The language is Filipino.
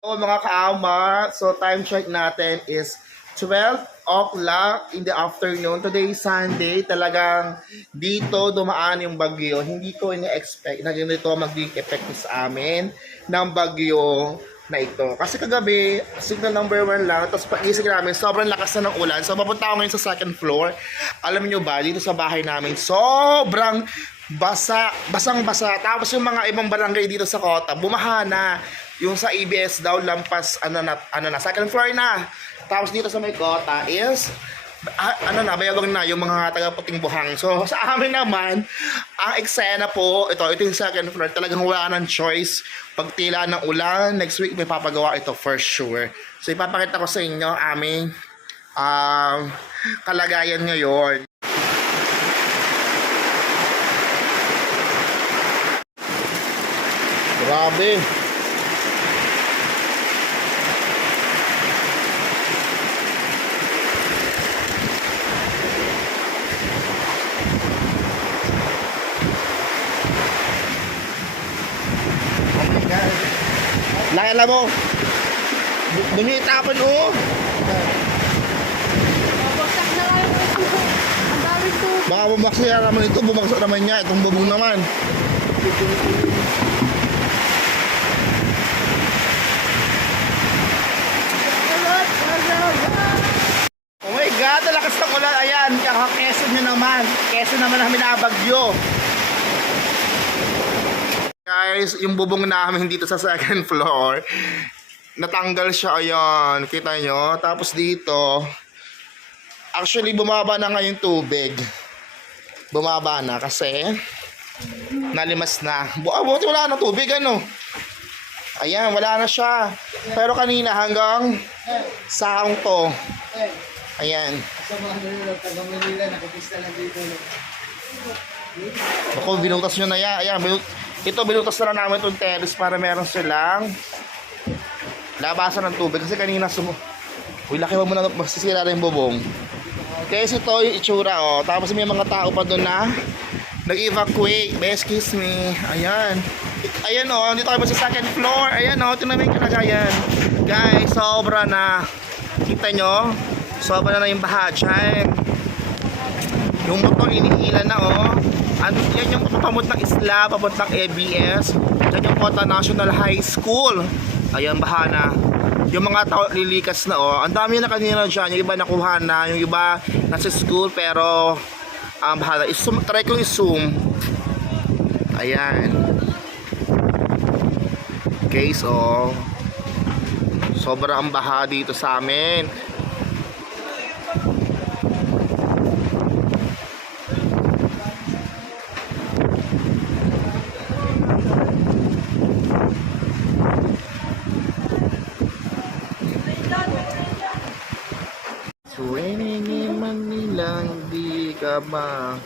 So mga kaama, so time check natin is 12 o'clock in the afternoon. Today Sunday. Talagang dito dumaan yung bagyo. Hindi ko ini-expect na ganito magiging epekto sa amin ng bagyo na ito. Kasi kagabi, signal number one lang, tapos pag-isip namin, sobrang lakas na ng ulan. So, papunta ako ngayon sa second floor. Alam niyo ba, dito sa bahay namin, sobrang basa, basang-basa. Tapos yung mga ibang barangay dito sa Kota, bumaha na. Yung sa ABS daw, lampas, ano na, ano na, second floor na. Tapos dito sa may Kota is, ah, ano na, bayabang na yung mga taga-puting buhang. So, sa amin naman, ang eksena po, ito, ito yung second floor, talagang wala ng choice. Pag tila ng ulan, next week may papagawa ito for sure. So, ipapakita ko sa inyo aming um, kalagayan ngayon. Grabe. Laki alam mo. Bunyi itapon oh. Babagsak na lang yung tubo. Ang daming tubo. Baka bumagsak naman ito, bumagsak naman niya. Itong bubong naman. Oh my God, ang lakas ng ulan. Ayan, kaka-keso nyo naman. Keso naman na binabagyo. Guys, yung bubong namin dito sa second floor, natanggal siya, ayan. Kita nyo? Tapos dito, actually, bumaba na nga yung tubig. Bumaba na kasi nalimas na. Ah, buti wala na tubig, ano? Ayan, wala na siya. Pero kanina hanggang saong to. Ayan. Sa mga taga Manila, nakapista lang dito. Ako, binutas nyo na yan. Ayan, binut ito binutas na lang namin itong terrace para meron silang labasan ng tubig. Kasi kanina sumu... Uy, laki mo muna masisira na yung bubong. Kasi ito yung itsura, oh. Tapos may mga tao pa doon na nag-evacuate. May excuse me. Ayan. Ayan, oh. Dito kami sa second floor. Ayan, oh. Mo yung kalagayan. Guys, sobra na. Kita nyo? Sobra na na yung baha dyan. Yung motor inihilan na oh. Ano, yan yung papamuntang isla, papuntang ABS. Yan yung Kota National High School. Ayan, baha na. Yung mga tao lilikas na oh. Ang dami na kanina dyan. Yung iba nakuha na. Yung iba nasa school pero ang baha na. I-zoom, try kong i-zoom. Ayan. Guys, oh. Sobra ang baha dito sa amin. Suwene ni Manila, hindi ka ba